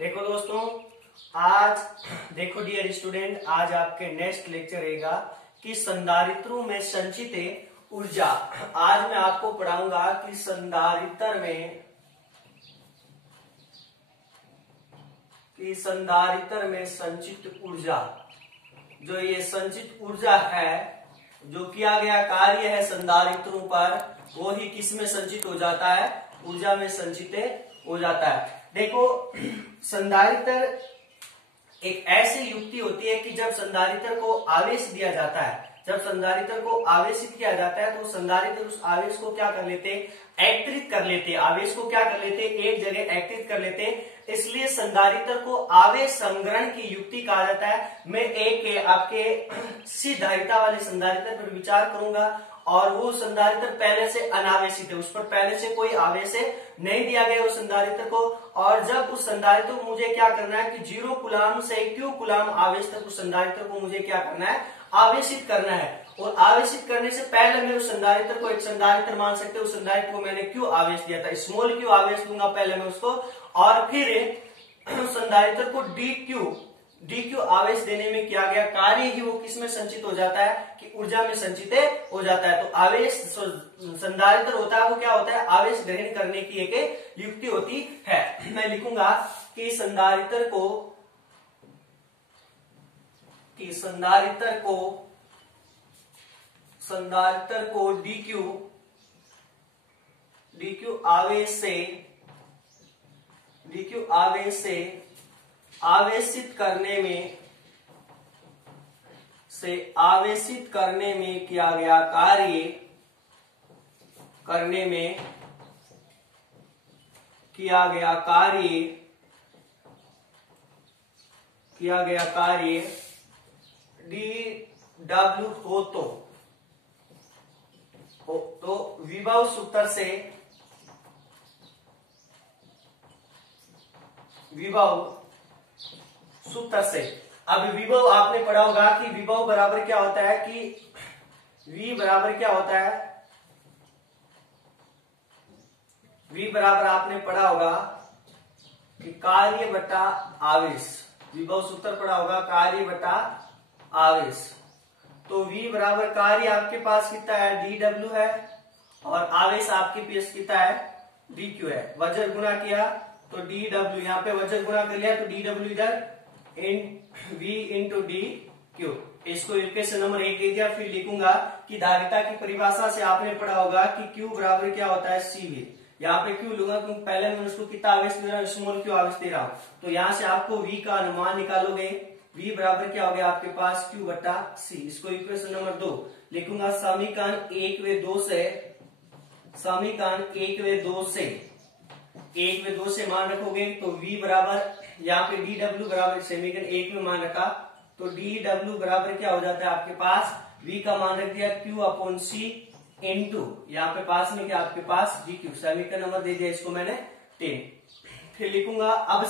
देखो दोस्तों, आज देखो डियर स्टूडेंट, आज आपके नेक्स्ट लेक्चर रहेगा कि संधारित्रों में संचित ऊर्जा। आज मैं आपको पढ़ाऊंगा कि संधारित्र में संचित ऊर्जा, जो ये संचित ऊर्जा है, जो किया गया कार्य है संधारित्रों पर, वो ही किस में संचित हो जाता है? ऊर्जा में संचित हो जाता है। देखो, संधारित्र एक ऐसी युक्ति होती है कि जब संधारित्र को आवेश दिया जाता है, जब संधारित्र को आवेशित किया जाता है, तो संधारित्र उस आवेश को क्या कर लेते? एकत्रित कर लेते। आवेश को क्या कर लेते? एक जगह एकत्रित कर लेते। इसलिए संधारित्र को आवेश संग्रहण की युक्ति कहा जाता है। मैं एक आपके सिधारिता वाले संधारित्र पर विचार करूंगा, और वो संधारित्र पहले से अनावेशित है, उस पर पहले से कोई आवेश नहीं दिया गया उस संधारित्र को। और जब उस संधारित्र को मुझे क्या करना है कि 0 कूलाम से Q कूलाम आवेश तक उस संधारित्र को मुझे क्या करना है? आवेशित करना है। और आवेशित करने से पहले मैं उस संधारित्र को एक संधारित्र मान सकते हैं। उस संधारित्र को मैंने Q आवेश दिया था, स्मॉल Q आवेश दूंगा पहले मैं उसको, और फिर संधारित्र को dq आवेश देने में किया गया कार्य ही वो किस में संचित हो जाता है? कि ऊर्जा में संचित हो जाता है। तो आवेश संधारित्र होता है, वो क्या होता है? आवेश ग्रहण करने की एक युक्ति होती है। मैं लिखूंगा कि संधारित्र को dq आवेश से आवेशित करने में किया गया कार्य dw हो तो विभव सूत्र से अब विभव आपने पढ़ा होगा कि विभव बराबर क्या होता है? कि V बराबर क्या होता है? V बराबर आपने पढ़ा होगा कि कार्य बटा आवेश। विभव सूत्र पढ़ा होगा, कार्य बटा आवेश। तो V बराबर कार्य आपके पास कितना है? dw है, और आवेश आपके पास कितना है? dq है। वजन गुणा किया तो dw, यहाँ पे वजन गुणा कर लिया तो dw इधर V इंटू dq। इसको इक्वेशन नंबर 1 दे दिया। फिर लिखूंगा कि धारिता की परिभाषा से आपने पढ़ा होगा कि Q बराबर क्या होता है? CV। यहाँ पे Q लूंगा क्योंकि पहले मैं उसको कितना आवेश दे रहा हूँ? स्मॉल Q आवेश दे रहा हूँ। तो यहाँ से आपको V का अनुमान निकालोगे। V बराबर क्या हो गया आपके पास? Q बटा C। इसको इक्वेशन नंबर 2 लिखूंगा। समीकरण 1 व 2 से मान रखोगे तो V बराबर, यहाँ पे dw बराबर समीकरण 1 में मान रखा तो dw बराबर क्या हो जाता है आपके पास? V का मान रख दिया Q अपॉन C इंटू, यहाँ पे पास में क्या आपके पास? dq। समीकरण नंबर दे दिया इसको मैंने 10। फिर लिखूंगा अब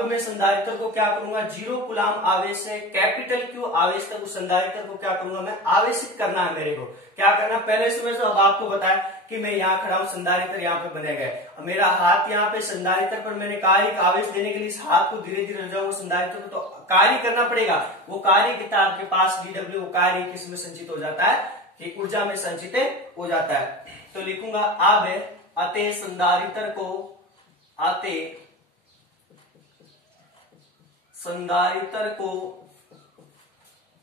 मैं संधारित्र को क्या करूंगा? 0 कूलाम आवेश से कैपिटल Q आवेश तक उस संधारित्र को क्या करूंगा? मैं आवेशित करना है मेरे को। क्या करना? पहले से मैं अब आपको बताया कि मैं यहाँ खड़ा हूं, संधारित्र यहाँ पे बनेगा, गए, मेरा हाथ यहाँ पे संधारित्र पर मैंने कार्य का आवेश देने के लिए इस हाथ को धीरे धीरे जाऊंगा संधारित्र को, तो कार्य करना पड़ेगा। वो कार्य कितना आपके पास? dw। वो कार्य किस में संचित हो जाता है? कि ऊर्जा में संचित हो जाता है। तो लिखूंगा अब अतः संधारित्र को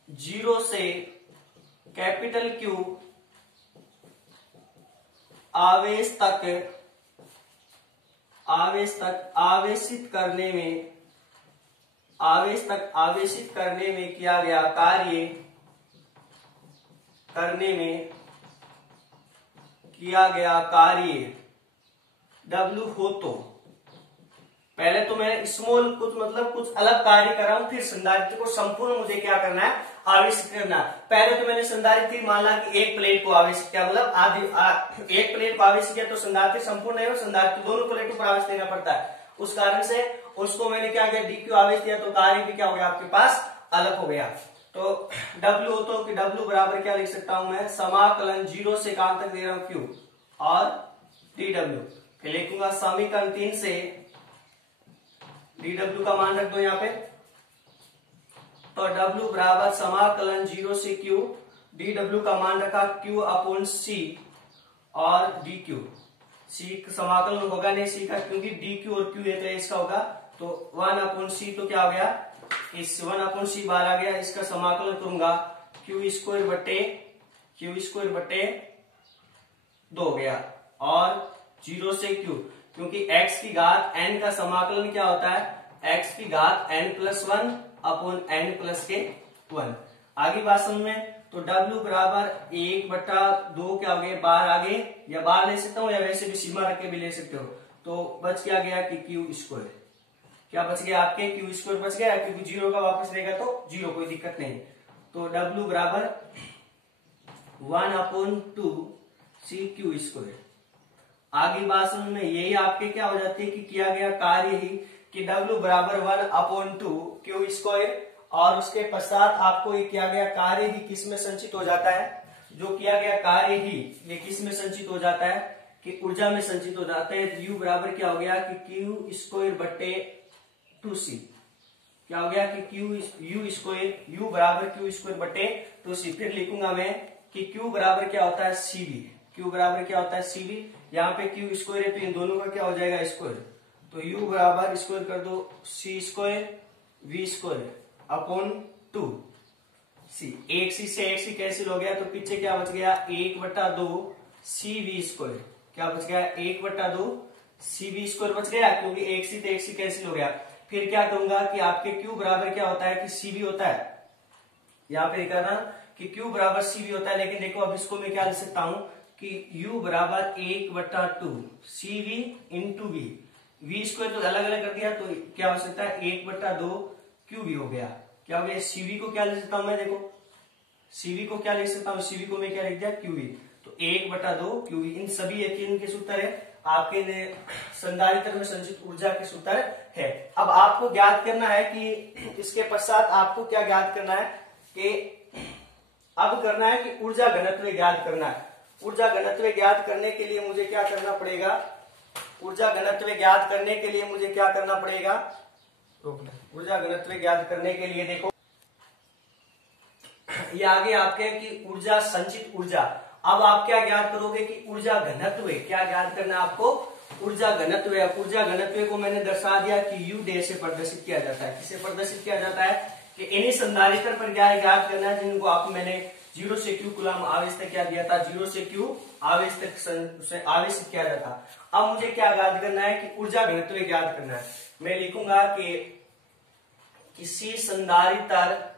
0 से कैपिटल Q आवेश तक आवेशित करने में किया गया कार्य W हो तो पहले तो मैं स्मॉल कुछ अलग कार्य कर रहा हूं, फिर संधारित्र को संपूर्ण मुझे क्या करना है? आवेशित करना। पहले तो मैंने संधारित्र मान ला कि एक प्लेट को आवेशित किया, मतलब एक प्लेट को आवेशित किया, तो संधारित्र संपूर्ण नहीं हो, संधारित्र दोनों प्लेटों पर आवेश देना पड़ता है। उस कारण से उसको मैंने क्या किया? dq आवेश दिया, तो कार्य भी क्या हो गया आपके पास? अलग हो गया। तो W हो तो कि W बराबर क्या लिख सकता हूं मैं? समाकलन 0 से कहां तक दे रहा हूं? Q और dw। फिर लिखूंगा समीकरण 3 से dw का मान रख दो यहाँ पे। तो w बराबर समाकलन 0 से q, dw का मान रखा q अपॉन c और dq। c समाकलन होगा नहीं c का, क्योंकि dq और q एक इसका होगा। तो 1 अपॉन c तो क्या हो गया, इस 1 अपॉन c बाहर आ गया, इसका समाकलन करूंगा q स्क्वायर बटे 2 हो गया, और 0 से q, क्योंकि x की घात n का समाकलन क्या होता है, x की घात n+1 अपॉन n+1। आगे बात समझ में। तो w बराबर 1/2 क्या हो गया, बाहर आ गए, या बाहर ले सकता हूँ या वैसे भी सीमा रख के भी ले सकते हो। तो बच क्या गया कि q स्क्वायर, क्या बच गया आपके q स्क्वायर बच गया, क्योंकि 0 का वापस रहेगा तो 0, कोई दिक्कत नहीं। तो w बराबर 1/2 cq स्क्वायर। आगे बात समझ में, यही आपके क्या हो जाती है कि किया गया कार्य ही कि w बराबर 1/2 q स्क्वायर, और उसके पश्चात आपको ये किया गया कार्य ही किस में संचित हो जाता है, जो किया गया कार्य ही ये किस में संचित हो जाता है कि ऊर्जा में संचित हो जाता है। u बराबर क्या हो गया कि q स्क्वायर बटे 2c, क्या हो गया कि u बराबर q स्क्वायर बटे 2c। फिर लिखूंगा मैं कि q बराबर क्या होता है cv, q बराबर क्या होता है cv, यहाँ पे q स्क्वायर है तो इन दोनों का क्या हो जाएगा स्क्वायर। तो u बराबर स्क्वायर कर दो c square v square upon 2c। एक c से एक c कैंसिल हो गया, तो पीछे क्या बच गया 1/2 cv स्क्वायर, क्या बच गया 1/2 cv स्क्वायर बच गया, क्योंकि एक c तो एक c कैंसिल हो गया। फिर क्या करूंगा कि आपके q बराबर क्या होता है कि cv होता है, यहाँ पे कहना कि q बराबर cv होता है। लेकिन देखो अब इसको मैं क्या लिख सकता हूं कि u बराबर 1/2 cv into v, v square तो अलग अलग कर दिया, तो क्या हो सकता है 1/2 qv हो गया। क्या हो गया, cv को क्या लिख सकता हूं मैं, देखो cv को क्या लिख सकता हूं, cv को मैं क्या लिख दिया qv, तो 1/2 qv। इन सभी के सूत्र है आपके लिए संधारित्र में संचित ऊर्जा के सूत्र है। अब आपको ज्ञात करना है कि इसके पश्चात आपको क्या ज्ञात करना है कि अब करना है कि ऊर्जा घनत्व ज्ञात करना है। ऊर्जा घनत्व ज्ञात करने के लिए मुझे क्या करना पड़ेगा, ऊर्जा घनत्व ज्ञात करने के लिए मुझे क्या करना पड़ेगा, ऊर्जा घनत्व ज्ञात करने के लिए देखो ये आगे आपके कि ऊर्जा संचित ऊर्जा। अब आप क्या ज्ञात करोगे कि ऊर्जा घनत्व, क्या ज्ञात करना है आपको, ऊर्जा घनत्व। ऊर्जा घनत्व को मैंने दर्शा दिया कि U डे से प्रदर्शित किया जाता है। किसे प्रदर्शित किया जाता है कि इन्हीं संधारित्र पर क्या ज्ञात करना है जिनको आप मैंने 0 से q कूलम आवेश तक क्या दिया था, 0 से q आवेश तक आवेशित किया जाता था। अब मुझे क्या ज्ञात करना है कि ऊर्जा घनत्व ज्ञात करना है। मैं लिखूंगा कि किसी संधारित्र,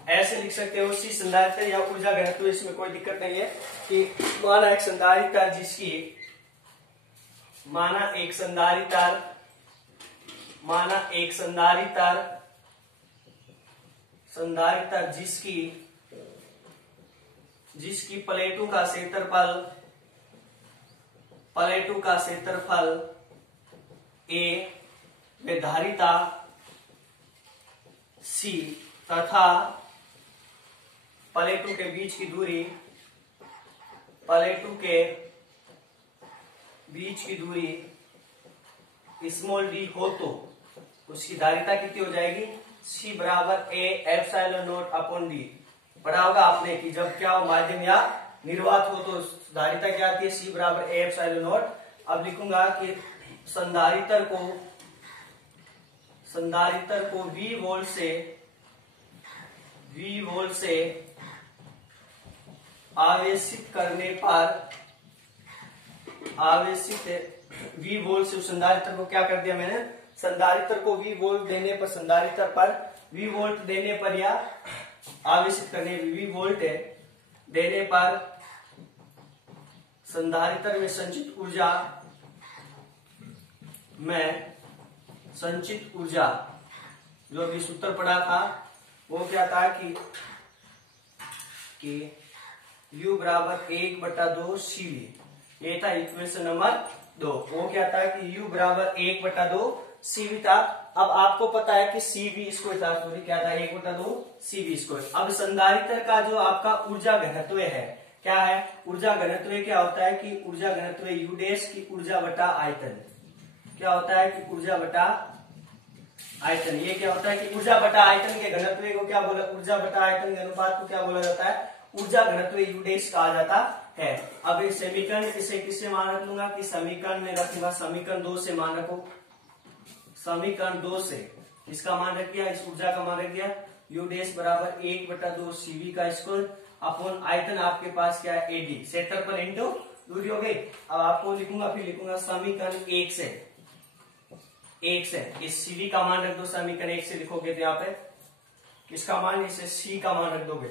ऐसे लिख सकते हो सी संधारित्र या ऊर्जा घनत्व, इसमें कोई दिक्कत नहीं है कि माना एक संधारित्र जिसकी, माना एक संधारित्र जिसकी प्लेटों का क्षेत्रफल a में धारिता c तथा प्लेटों के बीच की दूरी स्मॉल d हो तो उसकी धारिता कितनी हो जाएगी, c बराबर a epsilon not upon d। पढ़ा होगा आपने कि जब क्या हो माध्यम या निर्वात हो तो धारिता क्या आती है, c बराबर a एप्सिलॉन नॉट। अब लिखूंगा कि संधारित्र को v वोल्ट से आवेशित करने पर, v वोल्ट से संधारित्र को क्या कर दिया मैंने, संधारित्र को v वोल्ट देने पर, संधारित्र पर v वोल्ट देने पर या आवेशित करने v वोल्ट देने पर संधारित्र में संचित ऊर्जा जो अभी सूत्र पढ़ा था वो क्या था कि U बराबर 1/2 CV, ये था इक्वेशन नंबर 2। वो क्या था कि U बराबर 1/2 CV था। अब आपको पता है कि CV स्क्वायर था, सॉरी क्या था 1/2 CV स्क्वायर। अब संधारित्र का जो आपका ऊर्जा घनत्व है क्या है, ऊर्जा घनत्व क्या होता है कि ऊर्जा घनत्व U डैश की ऊर्जा बटा आयतन, क्या होता है कि ऊर्जा बटा आयतन। ये क्या होता है कि ऊर्जा बटा आयतन के घनत्व को क्या बोला, ऊर्जा बटा आयतन के अनुपात को क्या बोला जाता है, ऊर्जा घनत्व यू डैश कहा जाता है। अब इस समीकरण इसे किससे मान रख लूंगा कि समीकरण में रखूंगा, समीकरण 2 से मान रखो, समीकरण 2 से इसका मान रख दिया, इस ऊर्जा का मान रख दिया, यू डैश बराबर 1/2 CV का स्क्वायर अपॉन आयतन आपके पास क्या है एडी, क्षेत्रफल इंटू दूरी हो गई। अब आपको लिखूंगा, फिर लिखूंगा समीकरण 1 से इस CD का मान रख दो, समीकरण 1 से लिखोगे तो यहाँ पे किसका मान, इसे C का मान रख दोगे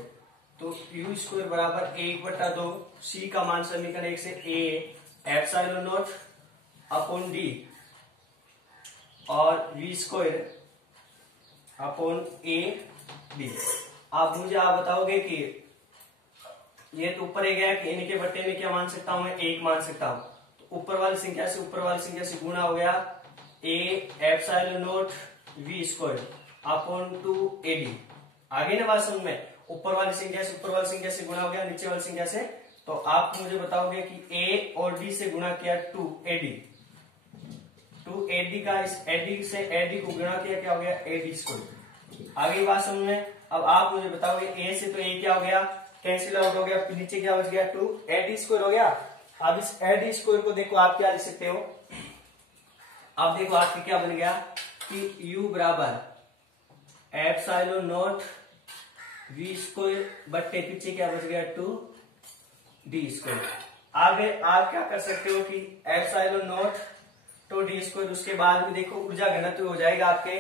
तो यू स्क्वायर बराबर 1/2 C का मान समीकरण 1 से A epsilon not upon D और V square upon A D। आप मुझे आप बताओगे कि ये तो ऊपर ही गया कि इनके बट्टे में क्या मान सकता हूं मैं, 1 मान सकता हूं, तो ऊपर वाली संख्या से गुणा हो गया A epsilon not V square upon 2 AD। आगे ना बात समझ में, ऊपर वाली संख्या से गुणा हो गया नीचे वाली संख्या से, तो आप मुझे बताओगे कि A और D से गुणा किया 2AD का, इस AD से AD को गुणा किया क्या हो गया AD स्क्वायर। आगे बात समझ में। अब आप मुझे बताओगे A से तो A क्या हो गया, कैंसिल आउट हो गया, फिर नीचे क्या बच गया 2 AD स्क्वायर हो गया। अब इस AD स्क्वायर को देखो आप क्या लिख सकते हो, अब देखो आपके क्या बन गया कि U बराबर एप्सिलॉन नॉट V स्क्वायर बट्टे पीछे क्या बच गया 2D स्क्वायर। आगे आप क्या कर सकते हो कि एप्सिलॉन नॉट तो D स्क्वायर, उसके बाद भी देखो ऊर्जा घनत्व हो जाएगा आपके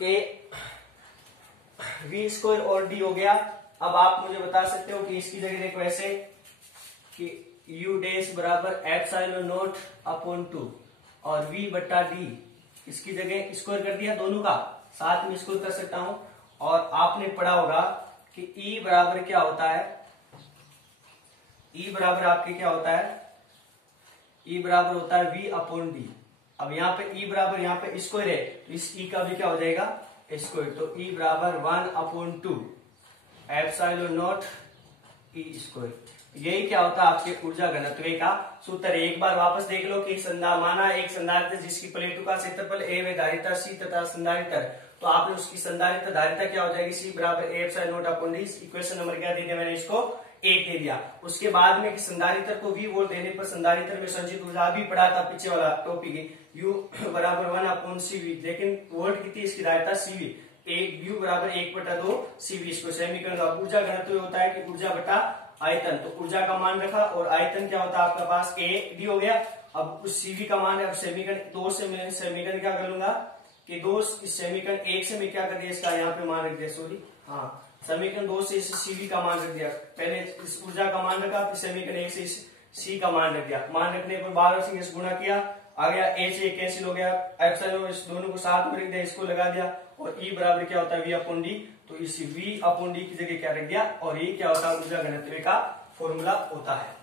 के V स्क्वायर और D हो गया। अब आप मुझे बता सकते हो कि इसकी जगह देखो ऐसे कि U डैश बराबर एप्सिलॉन नॉट अपॉन 2 और V बट्टा D, इसकी जगह स्क्वायर कर दिया, दोनों का साथ में स्क्वायर कर सकता हूं। और आपने पढ़ा होगा कि E बराबर क्या होता है, E बराबर आपके क्या होता है, E बराबर होता है V अपॉन D। अब यहाँ पे E बराबर यहाँ पे स्क्वायर है तो इस E का भी क्या हो जाएगा स्क्वायर, तो E बराबर 1/2 एप्सिलॉन नॉट E स्क्वायर। यही क्या होता है आपके ऊर्जा घनत्व का सूत्र। एक बार वापस देख लो कि माना एक संधारित्र जिसकी प्लेटों का क्षेत्रफल A व धारिता C तथा संधारित्र, तो आपने उसकी संधारित्र धारिता क्या हो जाएगी C बराबर epsilon not upon D। Equation number क्या दे दिया मैंने, इसको 1 दे दिया। उसके बाद में कि संधारित्र को V वोल्ट देने पर संधारित्र में संचित ऊर्जा भी पढ़ा था पीछे वाला टॉपिक, U बराबर 1/CV, लेकिन वोल्ट कितनी इसकी धारिता CV, U बराबर 1/2 CV। इसको समीकरण का ऊर्जा घनत्व होता है कि ऊर्जा बटा आयतन, तो ऊर्जा का मान रखा और आयतन क्या होता है आपके पास AD हो गया। अब उस CV का मान है, अब समीकरण 2 से मैं समीकरण क्या कर लूंगा कि 2 इस समीकरण 1 से मैं क्या कर दिया, इसका यहाँ पे मान रख दिया, सॉरी हाँ, समीकरण 2 से इस CV का मान रख दिया, पहले इस ऊर्जा का मान रखा, फिर समीकरण 1 से इस C का मान रख दिया। मान रखने पर 12 से गुणा किया, आ गया A से कैंसिल हो गया, एप्सिलॉन इस दोनों को साथ में रख दिया, इसको लगा दिया, और E बराबर क्या होता है V अपॉन D, तो इस V अपॉन D की जगह क्या रख दिया, और ये क्या होता है ऊर्जा घनत्व का फॉर्मूला होता है।